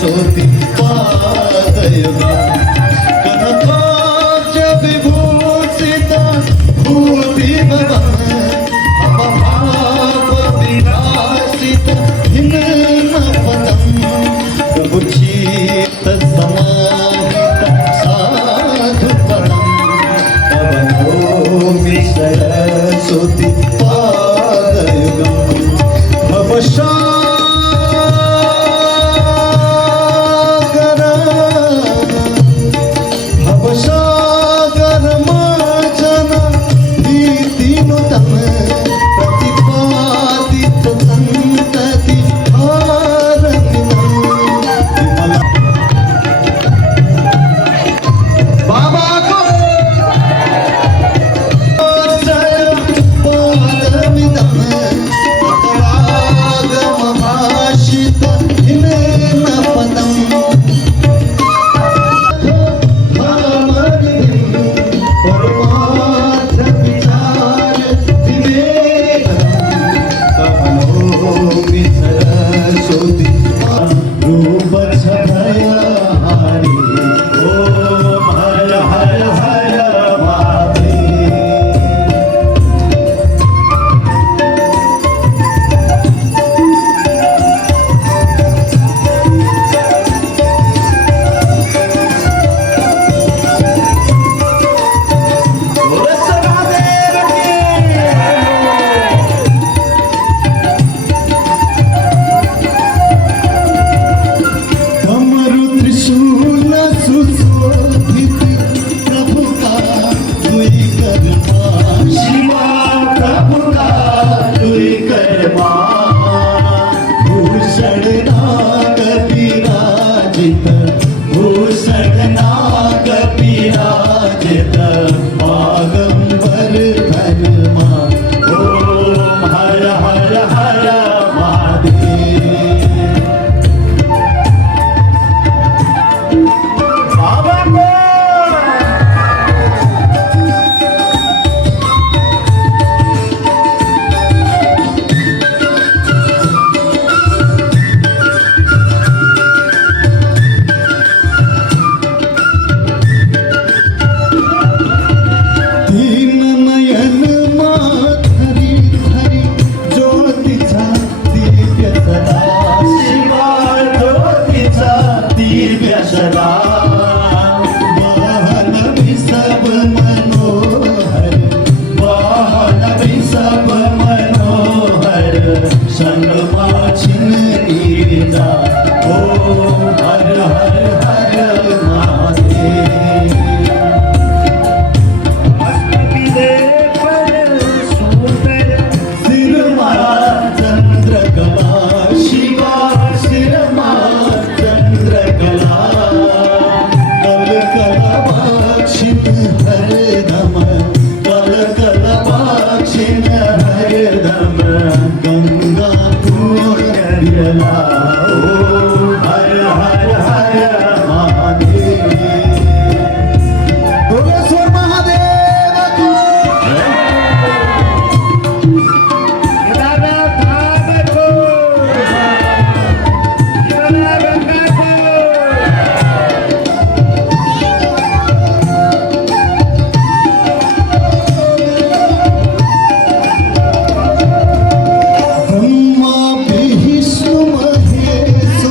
सरस्वती पादयुगा कनकाब्ज विभूषित भूति विरासित हिमपदम् प्रभुचित समाहित साधुपदम् तव नौमि सरस्वती पादयुगम् भवसागर मार्जन भीतिनुतम् प्रतिपादित संतति भारतिनम् बाबा को पादमिदम् भाषित हिमेन पदम् परमार्थ विचार विवेक सरस्वती रूप छाया ओम हर हर हर महादेव डमरू त्रिशूल सुशोभित प्रभु का दुई कर्मा शिवा प्रभु का दुई कर्मा भूषण नाग विराजित भूषण नाग विराजित बागंबर धर्मा ओम हर हर हर महादेव बाबा को तीन नयन माधरी धरी ज्योतीचा दिव्य सदा शिवा ज्योतीचा दिव्य सदा वाहन सब मनोहर वाहन सब मनोहर संगमाचिन नीरजा ओम हर हर हर महादेव सिरमा चंद्रकला शिवा सिरमा चंद्रकला कलकलाक्षिण हरदम कलकलाक्षिण हरदम गंगा पूर्णला ओम हर हर हर महादेव भुवनेश्वर महादेव की ब्रह्मा विष्णु महेश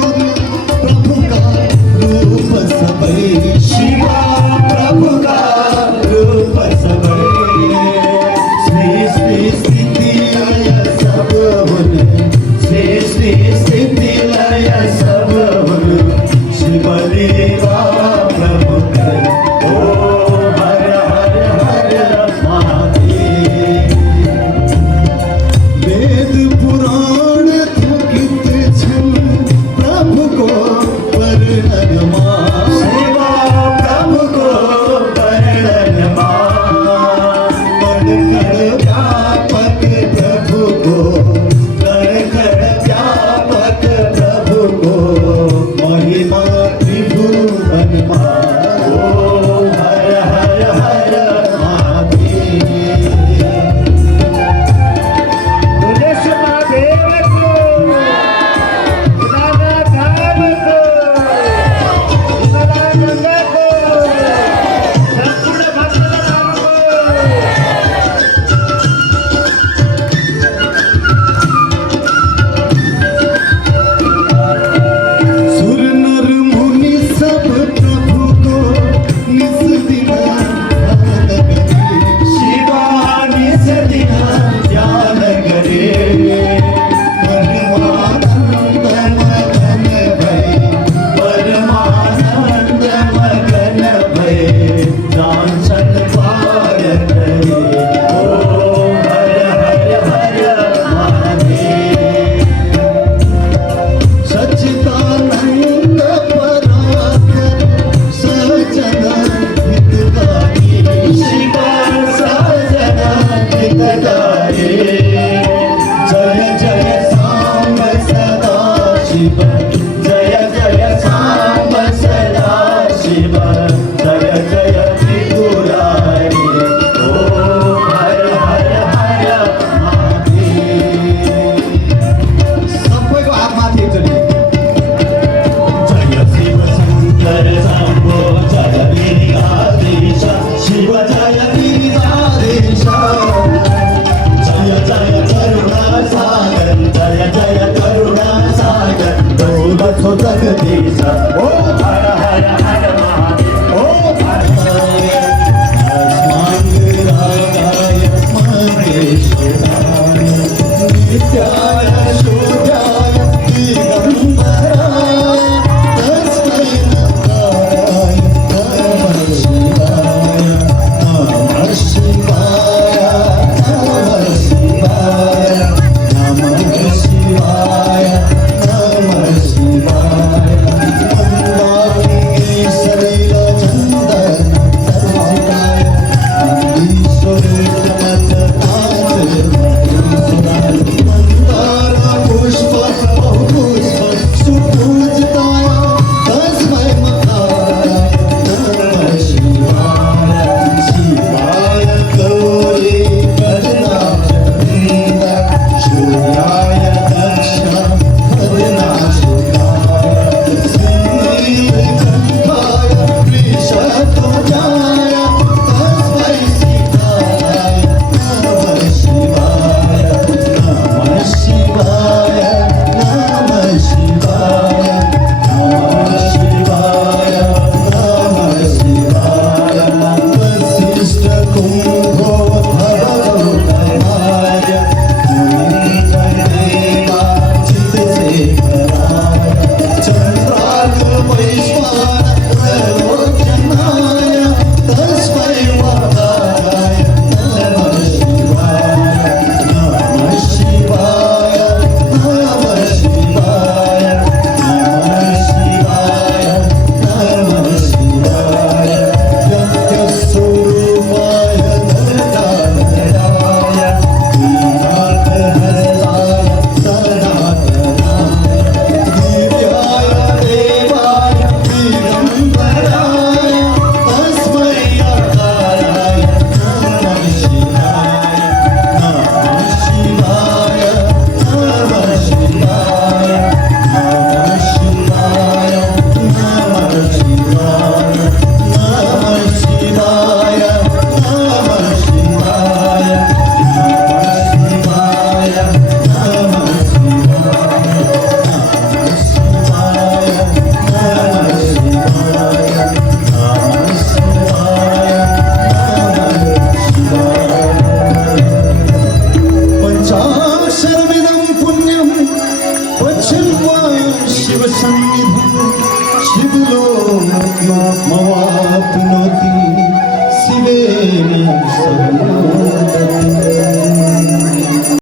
सन्निधानी